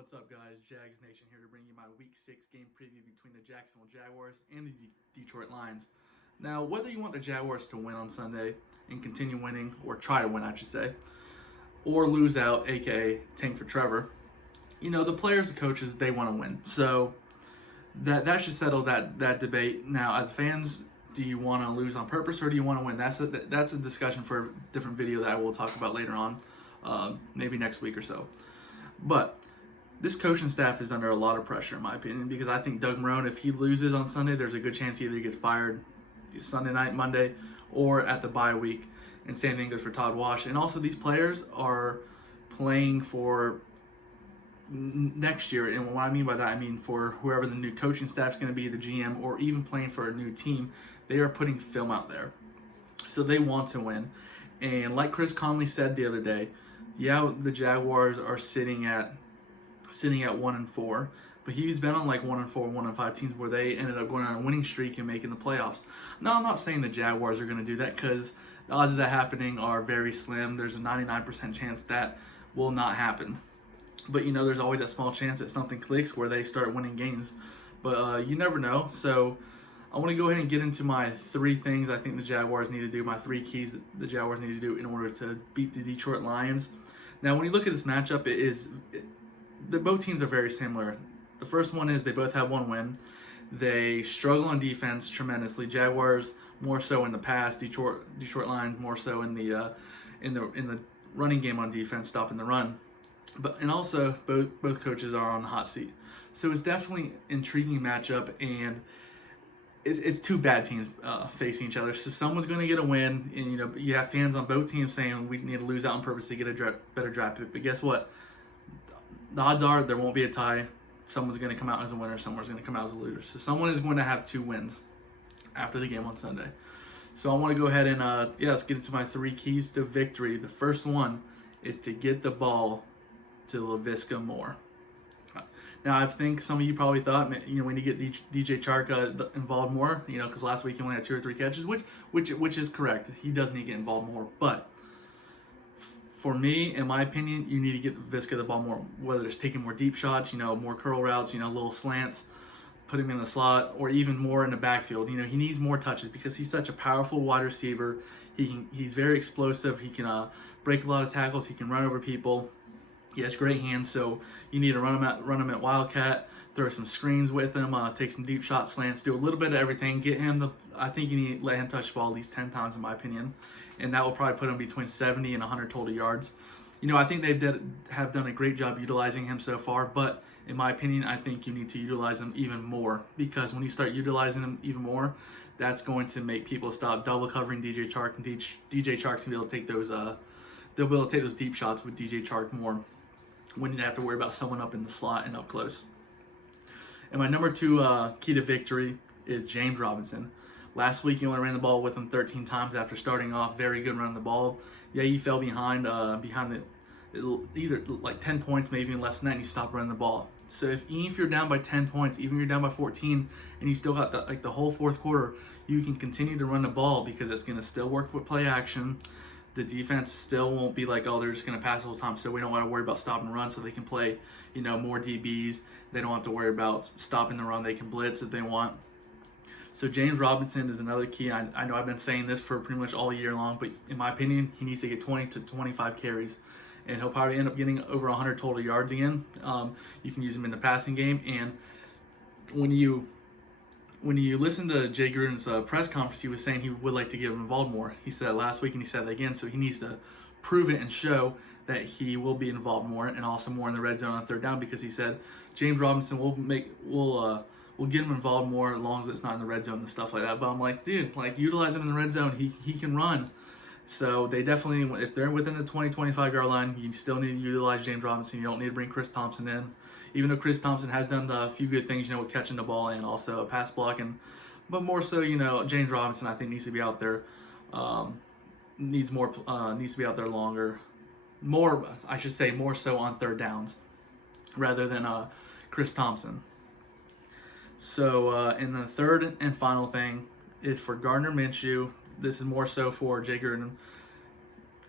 What's up, guys? Jags Nation here to bring you my Week 6 game preview between the Jacksonville Jaguars and the Detroit Lions. Now, whether you want the Jaguars to win on Sunday and continue winning, or try to win, I should say, or lose out, aka tank for Trevor, the players and coaches, they want to win. So that should settle that debate. Now, as fans, do you want to lose on purpose or do you want to win? That's a discussion for a different video that I will talk about later on, maybe next week or so. But this coaching staff is under a lot of pressure, in my opinion, because I think Doug Marrone, if he loses on Sunday, there's a good chance he either gets fired Sunday night, Monday, or at the bye week. And same thing goes for Todd Wash. And also, these players are playing for next year. And what I mean by that, I mean for whoever the new coaching staff is going to be, the GM, or even playing for a new team, they are putting film out there. So they want to win. And like Chris Conley said the other day, yeah, the Jaguars are sitting at 1-4, but he's been on like 1-4, 1-5 teams where they ended up going on a winning streak and making the playoffs. Now, I'm not saying the Jaguars are going to do that, because the odds of that happening are very slim. There's a 99% chance that will not happen. But there's always that small chance that something clicks where they start winning games. But you never know. So I want to go ahead and get into my 3 things I think the Jaguars need to do, my 3 keys that the Jaguars need to do in order to beat the Detroit Lions. Now, when you look at this matchup, both teams are very similar. The first one is they both have 1 win. They struggle on defense tremendously. Jaguars more so in the past. Detroit Lions more so in the running game on defense, stopping the run. And also both coaches are on the hot seat. So it's definitely an intriguing matchup, and it's 2 bad teams facing each other. So someone's going to get a win, and you have fans on both teams saying we need to lose out on purpose to get a better draft pick. But guess what? The odds are there won't be a tie. Someone's going to come out as a winner. Someone's going to come out as a loser. So someone is going to have 2 wins after the game on Sunday. So I want to go ahead and let's get into my 3 keys to victory. The first one is to get the ball to Laviska Moore. Now, I think some of you probably thought, we need to get DJ Chark involved more, because last week he only had 2 or 3 catches, which is correct. He does need to get involved more. But for me, in my opinion, you need to get Laviska the ball more, whether it's taking more deep shots, more curl routes, little slants, put him in the slot, or even more in the backfield. He needs more touches because he's such a powerful wide receiver. He's very explosive. He can break a lot of tackles. He can run over people. He has great hands, so you need to run him at Wildcat, throw some screens with him, take some deep shot slants, do a little bit of everything. I think you need to let him touch the ball at least 10 times, in my opinion, and that will probably put him between 70 and 100 total yards. I think they have done a great job utilizing him so far, but in my opinion, I think you need to utilize him even more, because when you start utilizing him even more, that's going to make people stop double covering DJ Chark, and DJ Chark's going to be able to take those. They'll be able to take those deep shots with DJ Chark more, when you have to worry about someone up in the slot and up close. And my number 2 key to victory is James Robinson. Last week, you only ran the ball with him 13 times after starting off very good running the ball. Yeah, you fell behind either like 10 points, maybe even less than that, and you stopped running the ball. So even if you're down by 10 points, even if you're down by 14, and you still got the whole 4th quarter, you can continue to run the ball because it's going to still work with play action. The defense still won't be like, they're just going to pass the whole time, so we don't want to worry about stopping the run, so they can play, more DBs. They don't have to worry about stopping the run. They can blitz if they want. So James Robinson is another key. I know I've been saying this for pretty much all year long, but in my opinion, he needs to get 20 to 25 carries, and he'll probably end up getting over 100 total yards again. You can use him in the passing game, and when you listen to Jay Gruden's press conference, he was saying he would like to get him involved more. He said that last week, and he said that again. So he needs to prove it and show that he will be involved more, and also more in the red zone on 3rd down, because he said James Robinson will get him involved more as long as it's not in the red zone and stuff like that. But I'm like, dude, utilize him in the red zone. He can run. So they definitely, if they're within the 20-25 yard line, you still need to utilize James Robinson. You don't need to bring Chris Thompson in. Even though Chris Thompson has done a few good things, with catching the ball and also pass blocking, but more so, James Robinson, I think, needs to be out there, needs to be out there longer, more so on 3rd downs, rather than Chris Thompson. So, and the 3rd and final thing is for Gardner Minshew. This is more so for Jay Gruden.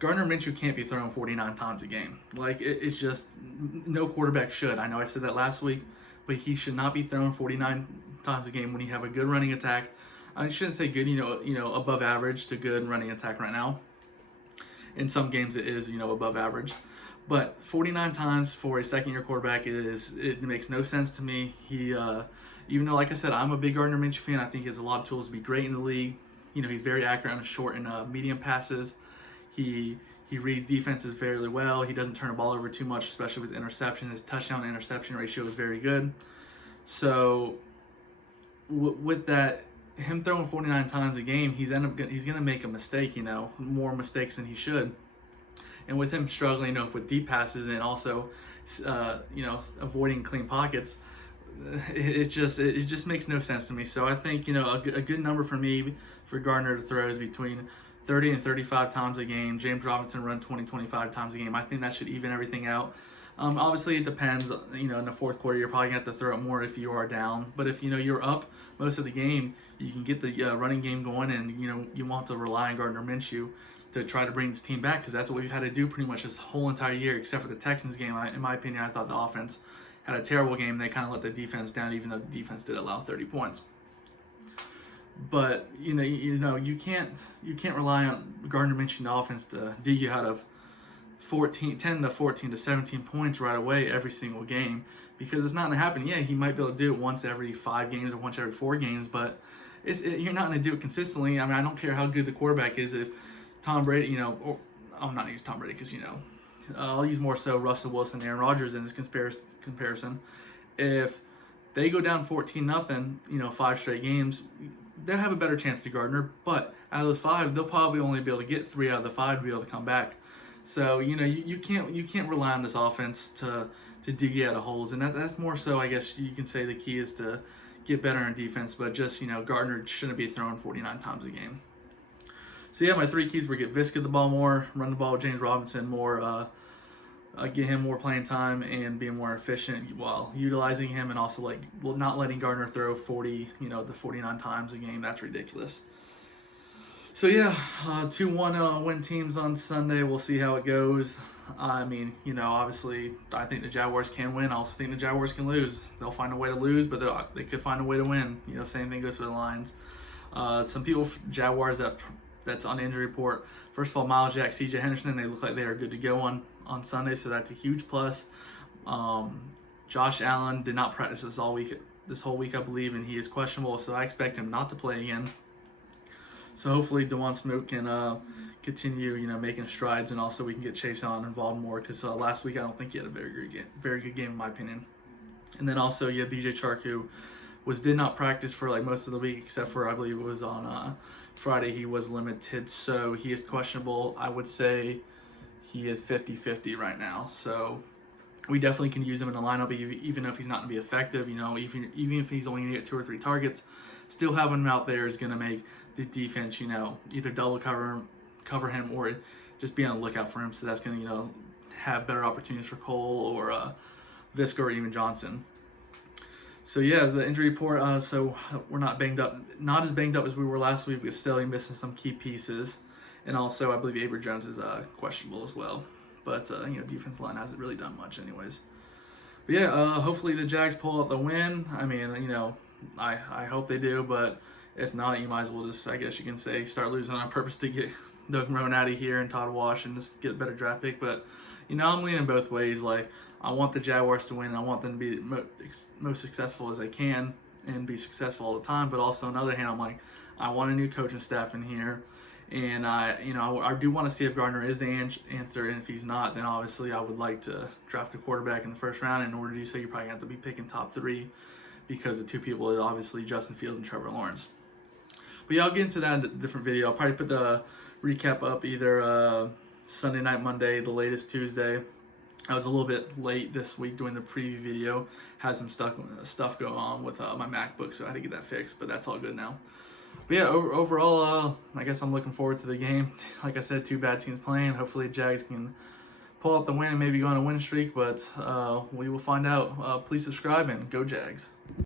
Gardner Minshew can't be thrown 49 times a game. Like, it's just, no quarterback should. I know I said that last week, but he should not be thrown 49 times a game when you have a good running attack. I shouldn't say good, above average to good running attack right now. In some games it is, above average. But 49 times for a second-year quarterback, it makes no sense to me. He, even though, like I said, I'm a big Gardner Minshew fan, I think he has a lot of tools to be great in the league. He's very accurate on his short and medium passes. He reads defenses very well. He doesn't turn the ball over too much, especially with interception. His touchdown to interception ratio is very good. So with that, him throwing 49 times a game, he's going to make a mistake, more mistakes than he should. And with him struggling, with deep passes and also, avoiding clean pockets, it just makes no sense to me. So I think, a good number for me for Gardner to throw is between 30 and 35 times a game. James Robinson run 20-25 times a game. I think that should even everything out. Obviously, it depends. In the fourth quarter, you're probably going to have to throw it more if you are down. But if, you're up most of the game, you can get the running game going, and, you won't have to rely on Gardner Minshew to try to bring this team back, because that's what we've had to do pretty much this whole entire year, except for the Texans game. In my opinion, I thought the offense had a terrible game. They kind of let the defense down, even though the defense did allow 30 points. But you can't rely on Gardner Minshew offense to dig you out of 10 to 14 to 17 points right away every single game, because it's not going to happen. Yeah, he might be able to do it once every 5 games or once every 4 games, but you're not going to do it consistently. I mean, I don't care how good the quarterback is. If Tom Brady, or I'm not use Tom Brady because I'll use more so Russell Wilson and Aaron Rodgers in this comparison. If they go down 14-0, 5 straight games, they'll have a better chance to Gardner. But out of the 5, they'll probably only be able to get 3 out of the 5 to be able to come back. So you can't rely on this offense to dig you out of holes, and that's more so, I guess you can say, the key is to get better in defense. But just Gardner shouldn't be throwing 49 times a game. So yeah, my 3 keys were get Viska the ball more, run the ball with James Robinson more, get him more playing time, and be more efficient while utilizing him, and also not letting Gardner throw 49 times a game. That's ridiculous. So yeah, 2-1 win teams on Sunday. We'll see how it goes. I mean, obviously, I think the Jaguars can win. I also think the Jaguars can lose. They'll find a way to lose, but they could find a way to win. Same thing goes for the Lions. Some people, Jaguars, that's on the injury report. First of all, Miles Jack, C.J. Henderson, they look like they are good to go on Sunday, so that's a huge plus. Josh Allen did not practice this whole week, I believe, and he is questionable, so I expect him not to play again. So hopefully DeJuan Smoot can continue, making strides, and also we can get Chase Allen involved more, because last week I don't think he had a very good game in my opinion. And then also you have DJ Chark, who did not practice for most of the week, except for, I believe it was on Friday, he was limited, so he is questionable. I would say he is 50-50 right now, so we definitely can use him in the lineup, even if he's not going to be effective. Even if he's only going to get 2 or 3 targets, still having him out there is going to make the defense, either double cover him or just be on the lookout for him. So that's going to, have better opportunities for Cole or Viska or even Johnson. So yeah, the injury report. So we're not as banged up as we were last week. We're still missing some key pieces, and also I believe Avery Jones is questionable as well. But defense line hasn't really done much, anyways. But yeah, hopefully the Jags pull out the win. I mean, I hope they do, but if not, you might as well just, I guess you can say, start losing on purpose to get Doug Marrone out of here and Todd Wash and just get a better draft pick. But I'm leaning both ways. I want the Jaguars to win. I want them to be most successful as they can and be successful all the time. But also, on the other hand, I want a new coaching staff in here. And I do want to see if Gardner is the answer. And if he's not, then obviously I would like to draft a quarterback in the first round. In order to do so, you probably have to be picking top 3, because the 2 people are obviously Justin Fields and Trevor Lawrence. But yeah, I'll get into that in a different video. I'll probably put the recap up either Sunday night, Monday, the latest Tuesday. I was a little bit late this week doing the preview video. Had some stuff going on with my MacBook, so I had to get that fixed, but that's all good now. But yeah, overall, I guess I'm looking forward to the game. Like I said, 2 bad teams playing. Hopefully Jags can pull out the win and maybe go on a win streak, but we will find out. Please subscribe and go Jags.